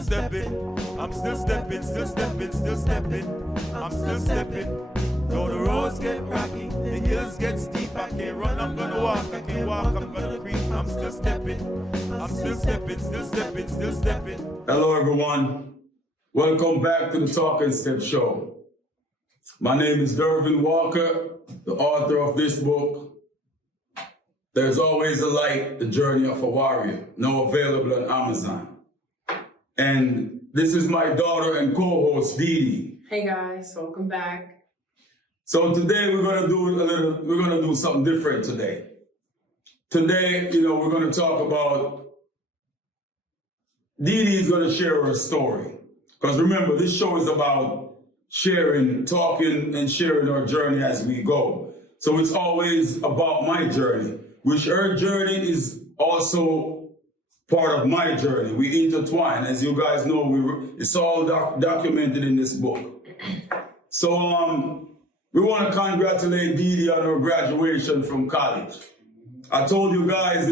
still stepping. I'm still stepping, still stepping, still stepping. I'm still stepping. Though the roads get rocky, the hills get steep. I can't run, I'm gonna walk. I can't walk, I'm gonna creep. I'm still stepping. I'm still stepping, still stepping, still stepping. Hello, everyone. Welcome back to the Talk and Step Show. My name is Dervin Walker, the author of this book, There's Always a Light, The Journey of a Warrior, now available on Amazon. And this is my daughter and co-host, Deedee. Hey guys, welcome back. So today we're gonna do something different today. Today, we're gonna talk about, Deedee is gonna share her story. Because remember, this show is about sharing, talking, and sharing our journey as we go. So it's always about my journey, which her journey is also part of my journey. We intertwine. As you guys know, it's all documented in this book. So we want to congratulate Deedee on her graduation from college. I told you guys,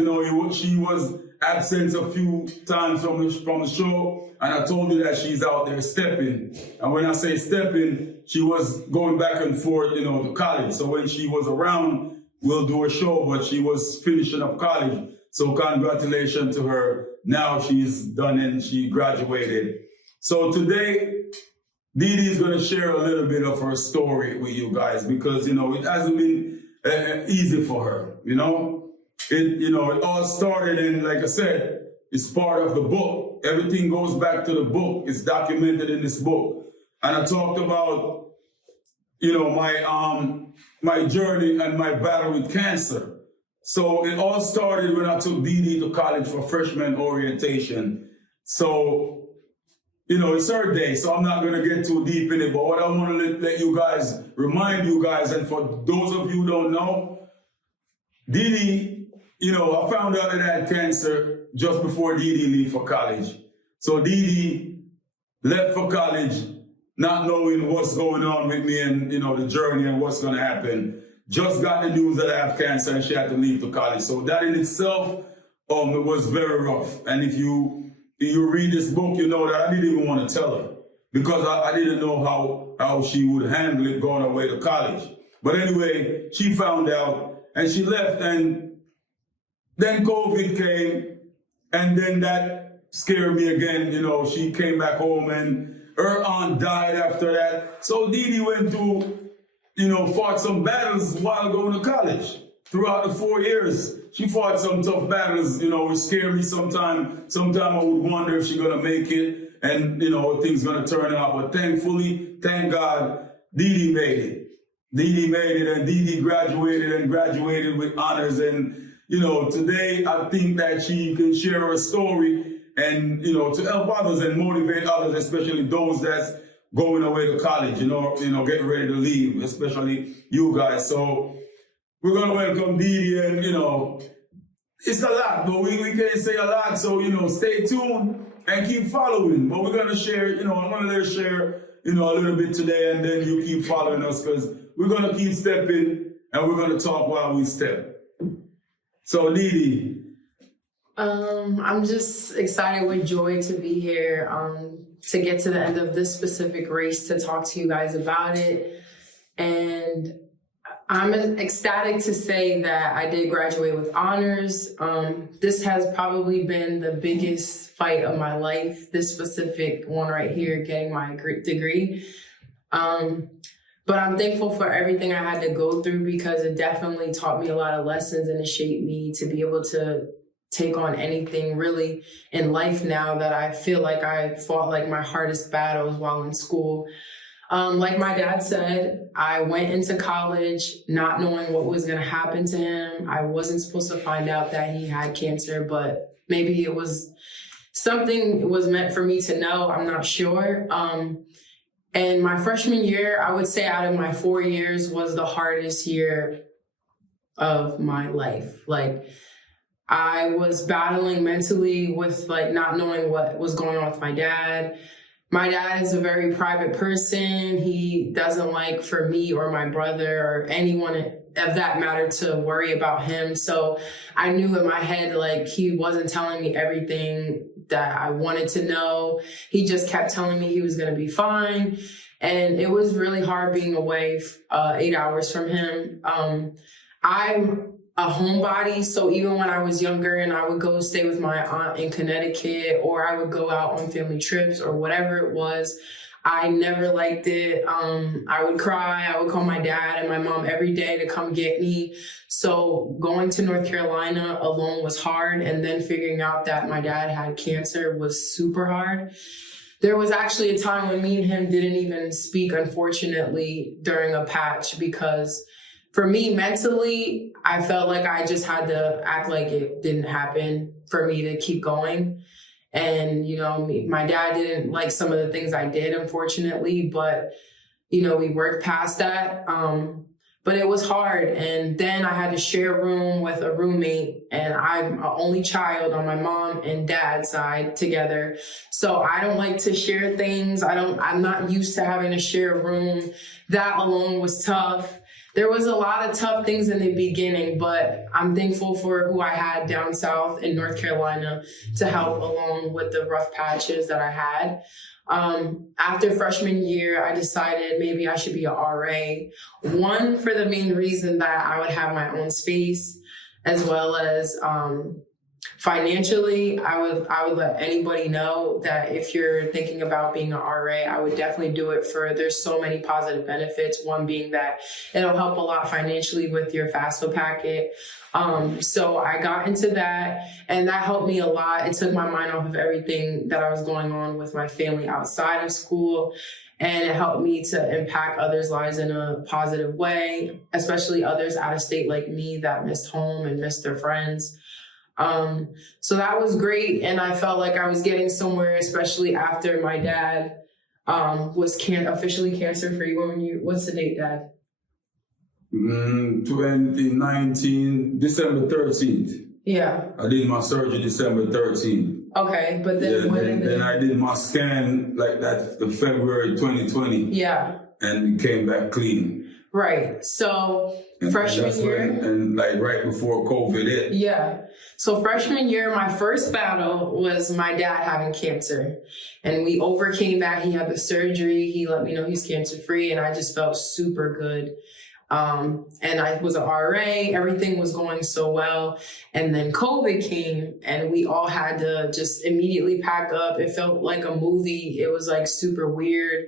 she was absent a few times from the show, and I told you that she's out there stepping. And when I say stepping, she was going back and forth, to college. So when she was around, we'll do a show, but she was finishing up college. So congratulations to her. Now she's done and she graduated. So today, Deedee is going to share a little bit of her story with you guys because, it hasn't been easy for her, It all started, and like I said, it's part of the book. Everything goes back to the book. It's documented in this book. And I talked about, my journey and my battle with cancer. So it all started when I took Deedee to college for freshman orientation. So, it's her day, so I'm not going to get too deep in it. But what I want to let you guys, remind you guys, and for those of you who don't know, Deedee, I found out that I had cancer just before Deedee left for college. So Deedee left for college, not knowing what's going on with me and, the journey and what's going to happen. Just got the news that I have cancer and she had to leave to college. So that in itself, it was very rough. And if you read this book, you know that I didn't even want to tell her because I didn't know how she would handle it going away to college. But anyway, she found out and she left, and then COVID came, and then that scared me again. She came back home and her aunt died after that. So Deedee went through, fought some battles while going to college. Throughout the 4 years, she fought some tough battles, which scared me sometimes. Sometimes I would wonder if she's going to make it and, how things going to turn out. But thankfully, thank God, Deedee made it. Deedee made it, and Deedee graduated with honors. And, today I think that she can share her story and, to help others and motivate others, especially those that's going away to college, getting ready to leave, especially you guys. So we're going to welcome Deedee, and, it's a lot, but we can't say a lot. So, stay tuned and keep following. But we're going to share, I'm going to let her share, a little bit today, and then you keep following us because we're going to keep stepping and we're going to talk while we step. So, Deedee. I'm just excited with joy to be here, to get to the end of this specific race, to talk to you guys about it. And I'm ecstatic to say that I did graduate with honors. This has probably been the biggest fight of my life, this specific one right here, getting my degree. But I'm thankful for everything I had to go through because it definitely taught me a lot of lessons and it shaped me to be able to take on anything really in life now that I feel like I fought like my hardest battles while in school. Like my dad said, I went into college not knowing what was going to happen to him. I wasn't supposed to find out that he had cancer, but maybe it was something was meant for me to know. I'm not sure. And my freshman year, I would say out of my 4 years was the hardest year of my life. Like I was battling mentally with like not knowing what was going on with my dad. My dad is a very private person. He doesn't like for me or my brother or anyone of that matter to worry about him. So I knew in my head, like he wasn't telling me everything that I wanted to know. He just kept telling me he was going to be fine. And it was really hard being away 8 hours from him. I'm a homebody, so even when I was younger and I would go stay with my aunt in Connecticut, or I would go out on family trips or whatever it was, I never liked it. I would cry. I would call my dad and my mom every day to come get me. So going to North Carolina alone was hard. And then figuring out that my dad had cancer was super hard. There was actually a time when me and him didn't even speak, unfortunately, during a patch, because for me, mentally, I felt like I just had to act like it didn't happen for me to keep going. And, you know, my dad didn't like some of the things I did, unfortunately, but, you know, we worked past that. But it was hard. And then I had to share a room with a roommate, and I'm an only child on my mom and dad's side together. So I don't like to share things. I'm not used to having to share a room. That alone was tough. There was a lot of tough things in the beginning, but I'm thankful for who I had down south in North Carolina to help along with the rough patches that I had. After freshman year, I decided maybe I should be a RA. One, for the main reason that I would have my own space, as well as financially, I would let anybody know that if you're thinking about being an RA, I would definitely do it there's so many positive benefits. One being that it'll help a lot financially with your FAFSA packet. So I got into that, and that helped me a lot. It took my mind off of everything that I was going on with my family outside of school. And it helped me to impact others' lives in a positive way, especially others out of state like me that missed home and missed their friends. So that was great. And I felt like I was getting somewhere, especially after my dad was officially cancer-free. What's the date, Dad? 2019, December 13th. Yeah. I did my surgery December 13th. Okay, but then then I did my scan like that the February 2020. Yeah. And we came back clean. Right. So freshman year. And like right before COVID hit. Yeah. So freshman year, my first battle was my dad having cancer. And we overcame that. He had the surgery. He let me know he's cancer free. And I just felt super good. And I was an RA, everything was going so well. And then COVID came and we all had to just immediately pack up. It felt like a movie. It was like super weird.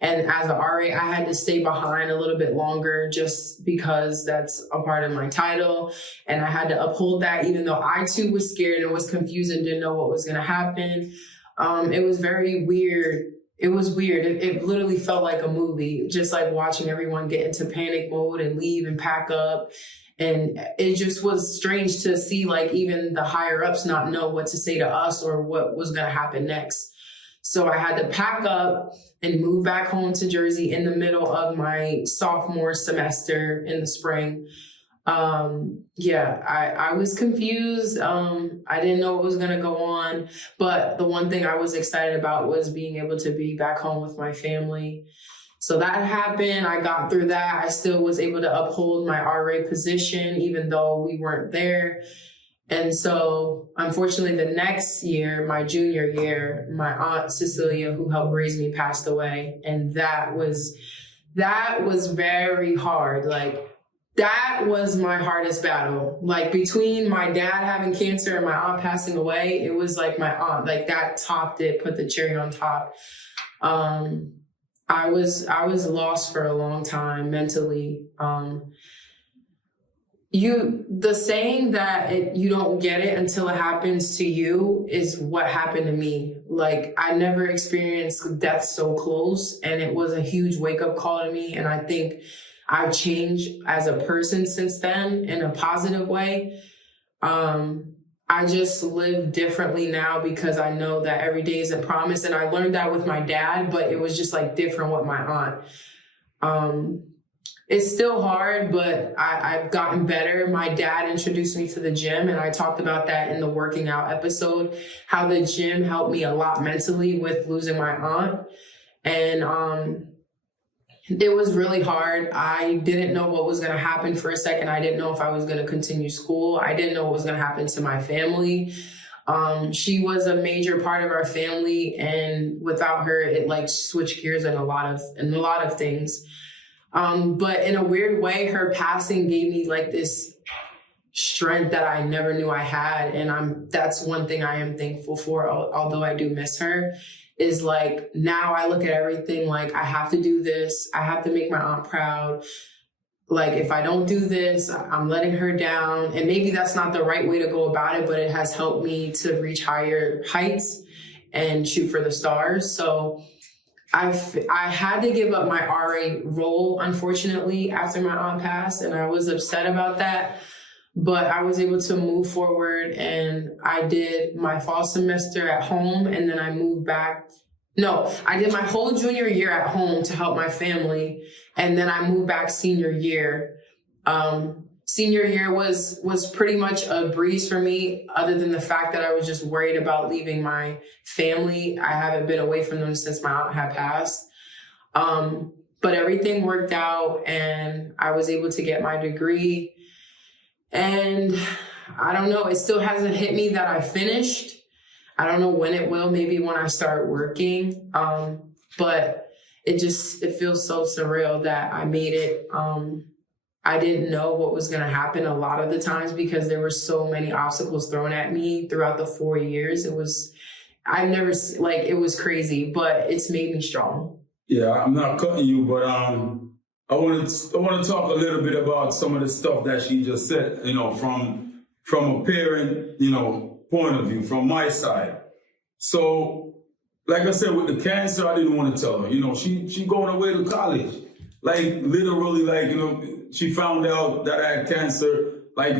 And as an RA, I had to stay behind a little bit longer just because that's a part of my title. And I had to uphold that even though I too was scared and was confused and didn't know what was going to happen. It was very weird. It was weird. It literally felt like a movie, just like watching everyone get into panic mode and leave and pack up. And it just was strange to see like even the higher ups not know what to say to us or what was going to happen next. So I had to pack up and move back home to Jersey in the middle of my sophomore semester in the spring. I was confused. I didn't know what was going to go on, but the one thing I was excited about was being able to be back home with my family. So that happened. I got through that. I still was able to uphold my RA position, even though we weren't there. And so unfortunately the next year, my junior year, my aunt Cecilia, who helped raise me, passed away. And that was very hard. Like, that was my hardest battle. Like between my dad having cancer and my aunt passing away, it was like my aunt, like that topped it, put the cherry on top. I was lost for a long time mentally. The saying that you don't get it until it happens to you is what happened to me. Like I never experienced death so close, and it was a huge wake up call to me. And I think I've changed as a person since then in a positive way. I just live differently now because I know that every day isn't promised. And I learned that with my dad, but it was just like different with my aunt. It's still hard, but I've gotten better. My dad introduced me to the gym, and I talked about that in the working out episode, how the gym helped me a lot mentally with losing my aunt. And it was really hard. I didn't know what was going to happen for a second. I didn't know if I was going to continue school. I didn't know what was going to happen to my family. She was a major part of our family, and without her, it like switched gears in a lot of things. But in a weird way, her passing gave me like this strength that I never knew I had. And that's one thing I am thankful for, although I do miss her, is like now I look at everything like I have to do this. I have to make my aunt proud. Like if I don't do this, I'm letting her down. And maybe that's not the right way to go about it, but it has helped me to reach higher heights and shoot for the stars. So I had to give up my RA role, unfortunately, after my aunt passed, and I was upset about that. But I was able to move forward, and I did my fall semester at home, and then I moved back. No, I did my whole junior year at home to help my family, and then I moved back senior year. Senior year was pretty much a breeze for me, other than the fact that I was just worried about leaving my family. I haven't been away from them since my aunt had passed. But everything worked out, and I was able to get my degree. And I don't know, it still hasn't hit me that I finished. I don't know when it will, maybe when I start working. But it feels so surreal that I made it. I didn't know what was going to happen a lot of the times because there were so many obstacles thrown at me throughout the 4 years. It was crazy, but it's made me strong. Yeah, I'm not cutting you, but I want to talk a little bit about some of the stuff that she just said, from a parent, point of view, from my side. So, like I said, with the cancer, I didn't want to tell her. She going away to college. Like, literally, she found out that I had cancer, like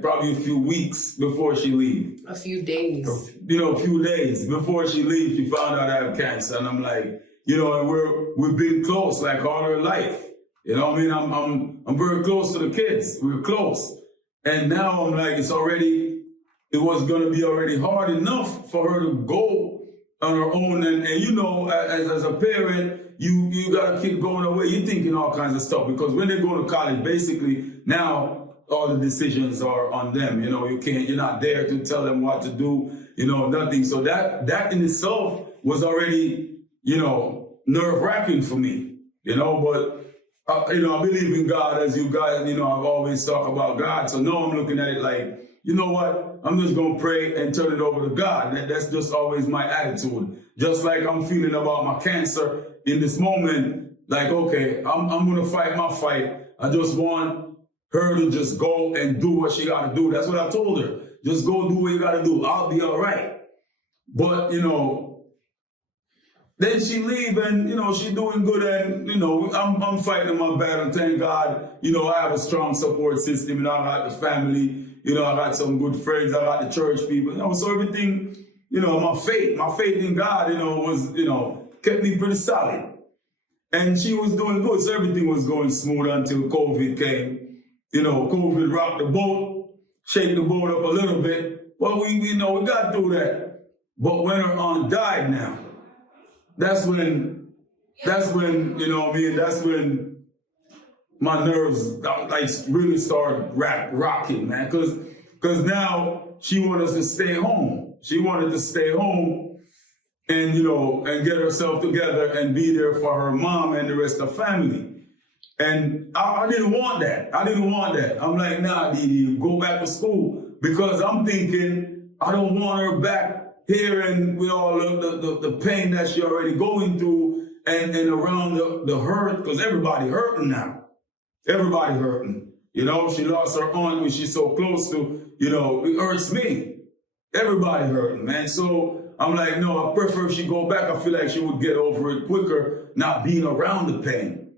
probably a few weeks before she leave. A few days. A few days before she leaves, she found out I have cancer. And I'm like, and we've been close, like, all her life. I'm very close to the kids. We're close. And now I'm like, it was going to be already hard enough for her to go on her own. And as a parent, you got a kid going away, you're thinking all kinds of stuff. Because when they go to college, basically, now all the decisions are on them. You're not there to tell them what to do, nothing. So that in itself was already, nerve-wracking for me, but I believe in God, as you guys, I've always talked about God. So now I'm looking at it like, you know what? I'm just going to pray and turn it over to God. That's just always my attitude. Just like I'm feeling about my cancer in this moment, like, okay, I'm going to fight my fight. I just want her to just go and do what she got to do. That's what I told her. Just go do what you got to do. I'll be all right. But, then she leave and, she doing good and, I'm fighting my battle. Thank God, I have a strong support system. I got the family, I got some good friends. I got the church people, so everything, my faith in God, was, kept me pretty solid. And she was doing good. So everything was going smooth until COVID came. COVID rocked the boat, shake the boat up a little bit. But we got through that. But when her aunt died now, that's when, that's when my nerves like really started rocking, man. Cause now she wanted us to stay home. She wanted to stay home and, and get herself together and be there for her mom and the rest of the family. And I didn't want that. I'm like, nah, Deedee, go back to school. Because I'm thinking, I don't want her back here and with all the pain that she already going through and around the hurt, because everybody hurting now. Everybody hurting. She lost her aunt, which she's so close to, it hurts me. Everybody hurting, man. So I'm like, no, I prefer if she go back. I feel like she would get over it quicker, not being around the pain.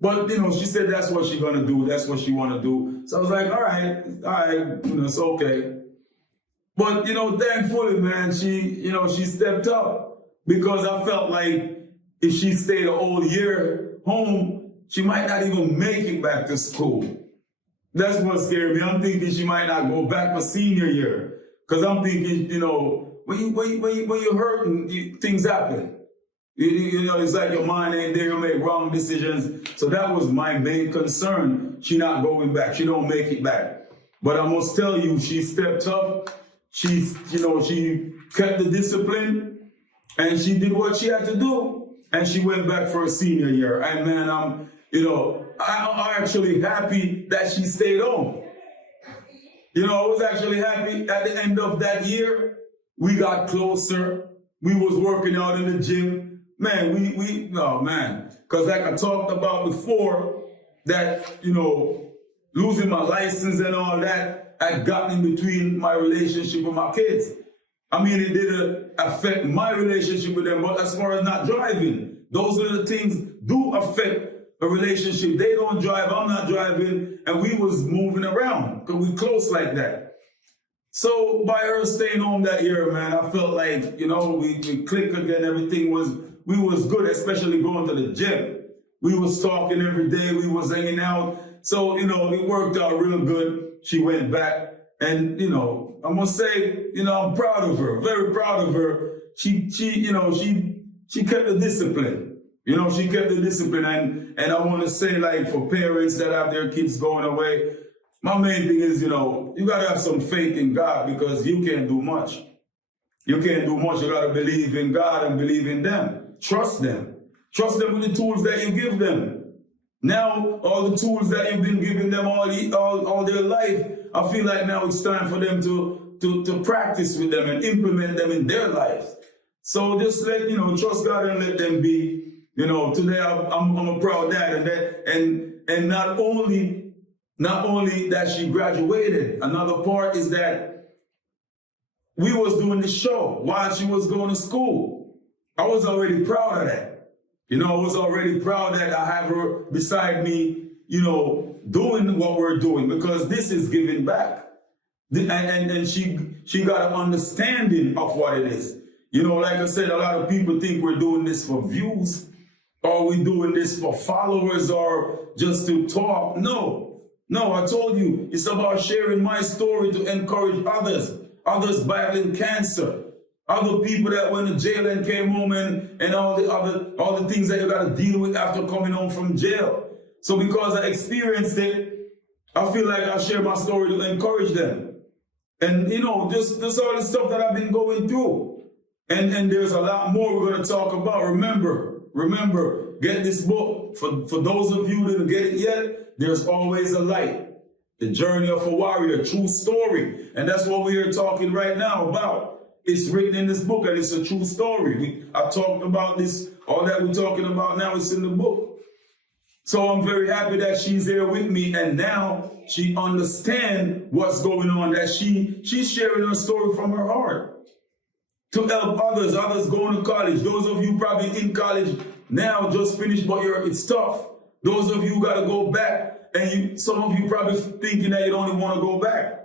But, she said that's what she's going to do. That's what she want to do. So I was like, all right, it's okay. But, thankfully, man, she stepped up because I felt like if she stayed a whole year home, she might not even make it back to school. That's what scared me. I'm thinking she might not go back for senior year. Because I'm thinking, when you're hurting, things happen. It's like your mind ain't there, you make wrong decisions. So that was my main concern. She not going back. She don't make it back. But I must tell you, she stepped up. she kept the discipline and she did what she had to do. And she went back for a senior year. And man, I'm actually happy that she stayed home. I was actually happy at the end of that year. We got closer. We was working out in the gym. Man, because like I talked about before, that, losing my license and all that had gotten in between my relationship with my kids. I mean, it didn't affect my relationship with them, but as far as not driving, those are the things do affect a relationship. They don't drive, I'm not driving, and we was moving around because we close like that. So by her staying home that year, man, I felt like, we clicked again, we was good, especially going to the gym. We was talking every day, we was hanging out. So, it worked out real good. She went back and, I must say, I'm proud of her, very proud of her. She kept the discipline. She kept the discipline. And I want to say, like, for parents that have their kids going away, my main thing is, you got to have some faith in God because you can't do much. You can't do much. You got to believe in God and believe in them. Trust them. Trust them with the tools that you give them. Now, all the tools that you've been giving them all their life, I feel like now it's time for them to practice with them and implement them in their lives. So just trust God and let them be. Today I'm a proud dad, and not only that she graduated. Another part is that we was doing the show while she was going to school. I was already proud of that. I was already proud that I have her beside me, doing what we're doing, because this is giving back. And she got an understanding of what it is. Like I said, a lot of people think we're doing this for views, or we're doing this for followers, or just to talk. No, I told you, it's about sharing my story to encourage others battling cancer. Other people that went to jail and came home and all the things that you got to deal with after coming home from jail. So because I experienced it, I feel like I share my story to encourage them. And just all the stuff that I've been going through. And there's a lot more we're going to talk about. Remember, get this book. For those of you that didn't get it yet, there's always a light. The Journey of a Warrior, true story. And that's what we're talking right now about. It's written in this book, and it's a true story. I talked about this, all that we're talking about now is in the book. So I'm very happy that she's there with me, and now she understands what's going on, that she's sharing her story from her heart to help others going to college. Those of you probably in college now, just finished, but it's tough. Those of you got to go back, and some of you probably thinking that you don't even want to go back.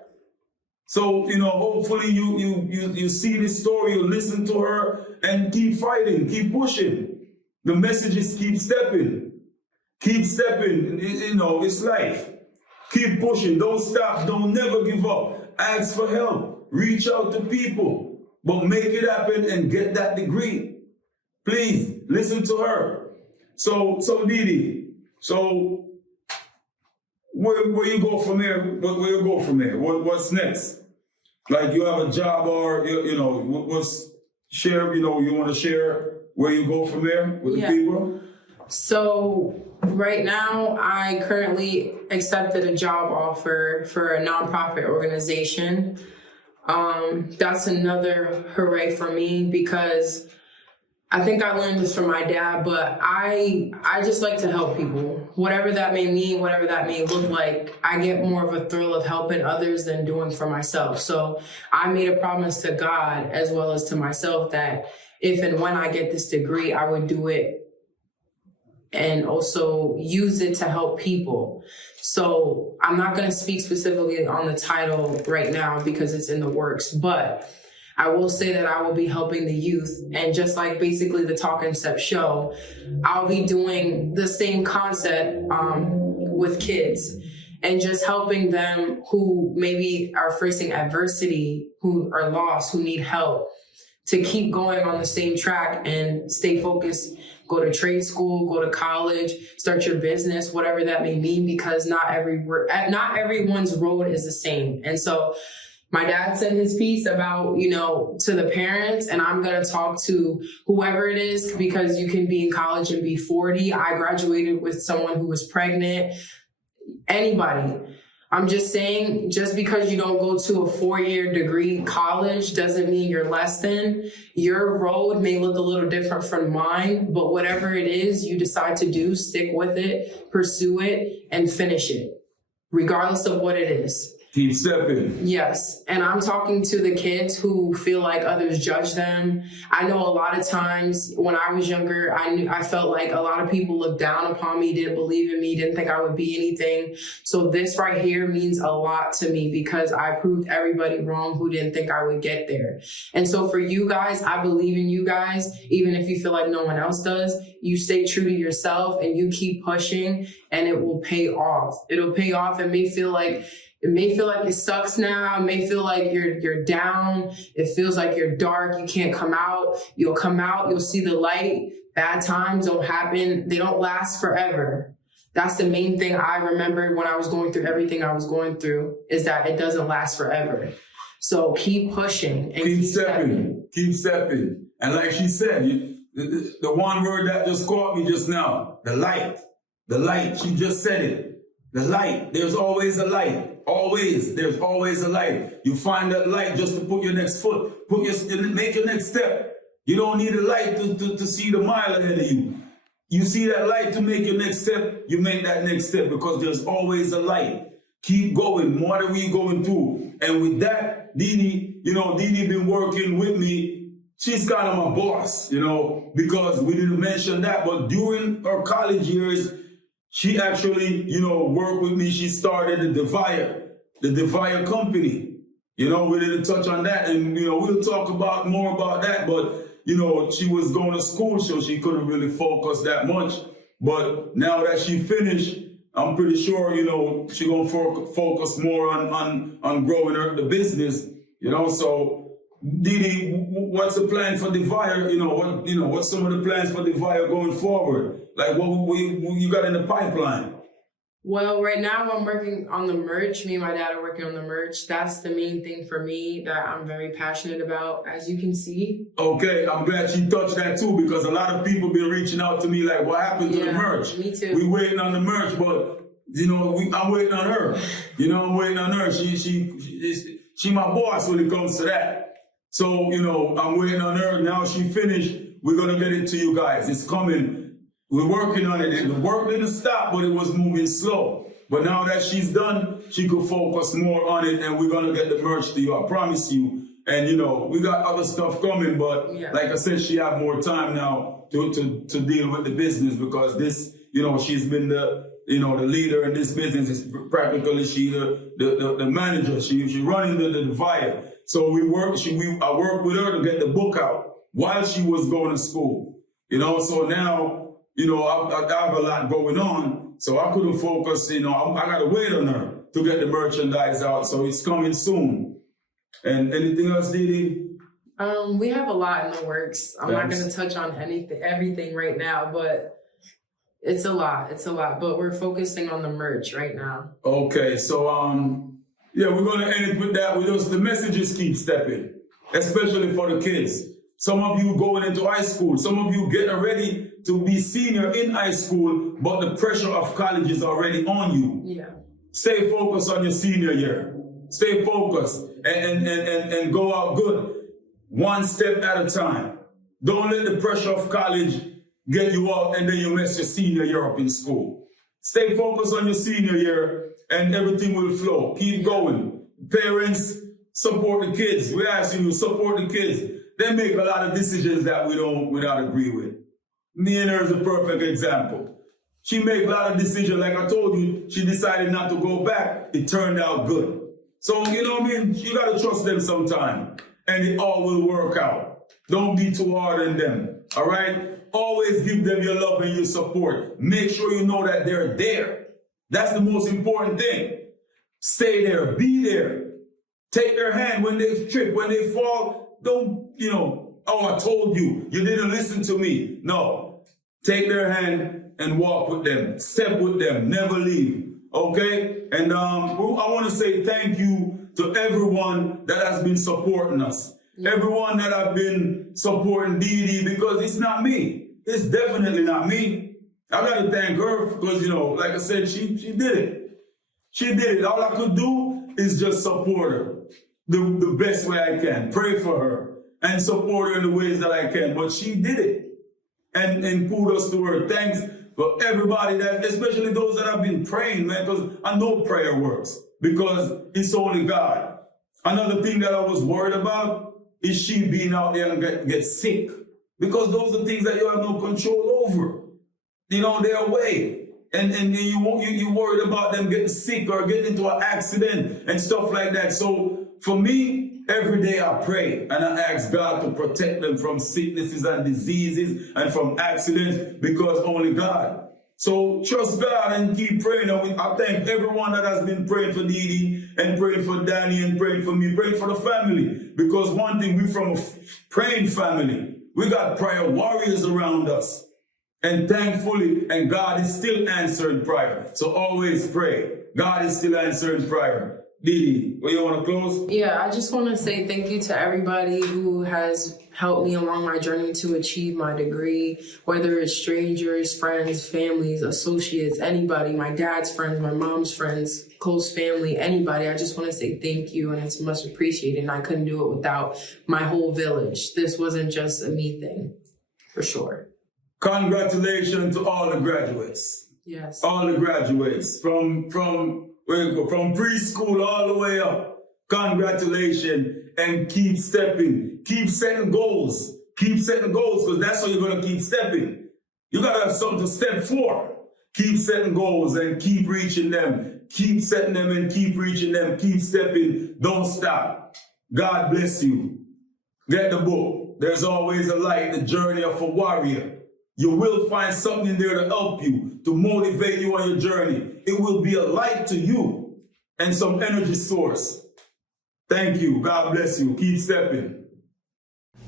So, hopefully you see this story, you listen to her, and keep fighting, keep pushing. The message is keep stepping. Keep stepping, it's life. Keep pushing, don't stop, don't never give up. Ask for help, reach out to people, but make it happen and get that degree. Please, listen to her. So Deedee, where you go from there? Where you go from there? What's next? Like, you have a job, or you want to share where you go from there with the people? So right now, I currently accepted a job offer for a nonprofit organization. That's another hooray for me, because I think I learned this from my dad, but I just like to help people. Whatever that may mean, whatever that may look like, I get more of a thrill of helping others than doing for myself. So I made a promise to God as well as to myself that if and when I get this degree, I would do it and also use it to help people. So I'm not going to speak specifically on the title right now because it's in the works, but I will say that I will be helping the youth, and just like basically the Talk and Step show, I'll be doing the same concept with kids and just helping them who maybe are facing adversity, who are lost, who need help, to keep going on the same track and stay focused. Go to trade school, go to college, start your business, whatever that may mean, because not everyone's road is the same. And so My dad said his piece about, to the parents, and I'm going to talk to whoever it is, because you can be in college and be 40. I graduated with someone who was pregnant. Anybody. I'm just saying, just because you don't go to a 4-year degree college doesn't mean you're less than. Your road may look a little different from mine, but whatever it is you decide to do, stick with it, pursue it, and finish it, regardless of what it is. Keep stepping. Yes. And I'm talking to the kids who feel like others judge them. I know a lot of times when I was younger, I felt like a lot of people looked down upon me, didn't believe in me, didn't think I would be anything. So this right here means a lot to me, because I proved everybody wrong who didn't think I would get there. And so for you guys, I believe in you guys, even if you feel like no one else does. You stay true to yourself and you keep pushing, and it will pay off. It'll pay off. It may feel like it sucks now. It may feel like you're down. It feels like you're dark. You can't come out. You'll come out. You'll see the light. Bad times don't happen. They don't last forever. That's the main thing I remembered when I was going through everything I was going through, is that it doesn't last forever. So keep pushing and keep stepping. Keep stepping. And like she said, the one word that just caught me just now, the light. The light. She just said it. The light. There's always a light. Always. There's always a light. You find that light just to put your next foot. Make your next step. You don't need a light to see the mile ahead of you. You see that light to make your next step, you make that next step, because there's always a light. Keep going. What are we going through? And with that, Deedee, Deedee been working with me. She's kind of my boss, because we didn't mention that, but during her college years, she actually, worked with me. She started the Devire company. We didn't touch on that, and, we'll talk more about that, but, she was going to school, so she couldn't really focus that much. But now that she finished, I'm pretty sure, she's going to focus more on growing the business, So, Deedee, what's the plan for Devire? What's some of the plans for Devire going forward? Like, what you got in the pipeline? Well, right now I'm working on the merch. Me and my dad are working on the merch. That's the main thing for me that I'm very passionate about, as you can see. Okay, I'm glad she touched that too, because a lot of people been reaching out to me like, what happened to the merch? Me too. We waiting on the merch, but I'm waiting on her. I'm waiting on her. She my boss when it comes to that. So, I'm waiting on her. Now she finished. We're gonna get it to you guys. It's coming. We're working on it, and the work didn't stop, but it was moving slow. But now that she's done, she could focus more on it, and we're gonna get the merch to you, I promise you. And we got other stuff coming, but like I said, she have more time now to deal with the business, because this, she's been the leader in this business. It's practically she the manager. She's running the Devire. So I worked with her to get the book out while she was going to school. So now, I have a lot going on, so I couldn't focus, I got to wait on her to get the merchandise out, so it's coming soon. And anything else, Deedee? We have a lot in the works. I'm not going to touch on everything right now, but it's a lot, but we're focusing on the merch right now. Okay, so, we're going to end it with that. The messages keep stepping, especially for the kids. Some of you going into high school, some of you getting ready to be senior in high school, but the pressure of college is already on you. Yeah. Stay focused on your senior year. Stay focused and go out good. One step at a time. Don't let the pressure of college get you out and then you mess your senior year up in school. Stay focused on your senior year and everything will flow. Keep going. Parents, support the kids. We're asking you, support the kids. They make a lot of decisions that we don't agree with. Me and her is a perfect example. She make a lot of decisions. Like I told you, she decided not to go back. It turned out good. So, you got to trust them sometime. And it all will work out. Don't be too hard on them. All right? Always give them your love and your support. Make sure you know that they're there. That's the most important thing. Stay there. Be there. Take their hand when they trip, when they fall. Don't, I told you, you didn't listen to me. No. Take their hand and walk with them. Step with them. Never leave. Okay? And I want to say thank you to everyone that has been supporting us. Everyone that have been supporting Deedee, because it's not me. It's definitely not me. I got to thank her because, you know, like I said, she did it. She did it. All I could do is just support her the best way I can. Pray for her and support her in the ways that I can. But she did it. And kudos to her. Thanks for everybody that, especially those that have been praying, man, because I know prayer works because it's only God. Another thing that I was worried about is she being out there and get sick, because those are things that you have no control over. You know, they're away. And you worried about them getting sick or getting into an accident and stuff like that. So for me, every day I pray and I ask God to protect them from sicknesses and diseases and from accidents, because only God. So trust God and keep praying. And I thank everyone that has been praying for Deedee and praying for Danny and praying for me, praying for the family. Because one thing, we're from a praying family. We got prayer warriors around us. And thankfully, and God is still answering prayer. So always pray. God is still answering prayer. Deedee, what you want to close? Yeah, I just want to say thank you to everybody who has helped me along my journey to achieve my degree, whether it's strangers, friends, families, associates, anybody, my dad's friends, my mom's friends, close family, anybody. I just want to say thank you, and it's much appreciated. And I couldn't do it without my whole village. This wasn't just a me thing, for sure. Congratulations to all the graduates. Yes. All the graduates from preschool all the way up. Congratulations, and keep stepping. Keep setting goals. Keep setting goals, because that's how you're going to keep stepping. You got to have something to step for. Keep setting goals and keep reaching them. Keep setting them and keep reaching them. Keep stepping. Don't stop. God bless you. Get the book. There's always a light, the journey of a warrior. You will find something there to help you, to motivate you on your journey. It will be a light to you and some energy source. Thank you. God bless you. Keep stepping.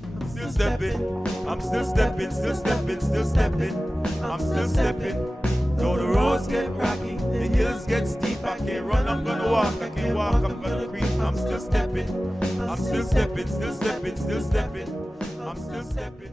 I'm still stepping. I'm still stepping, still stepping, still stepping. I'm still stepping. Though the roads get rocky, the hills get steep. I can't run, I'm gonna walk. I can't walk, I'm gonna creep. I'm still stepping. I'm still stepping, still stepping, still stepping. I'm still stepping.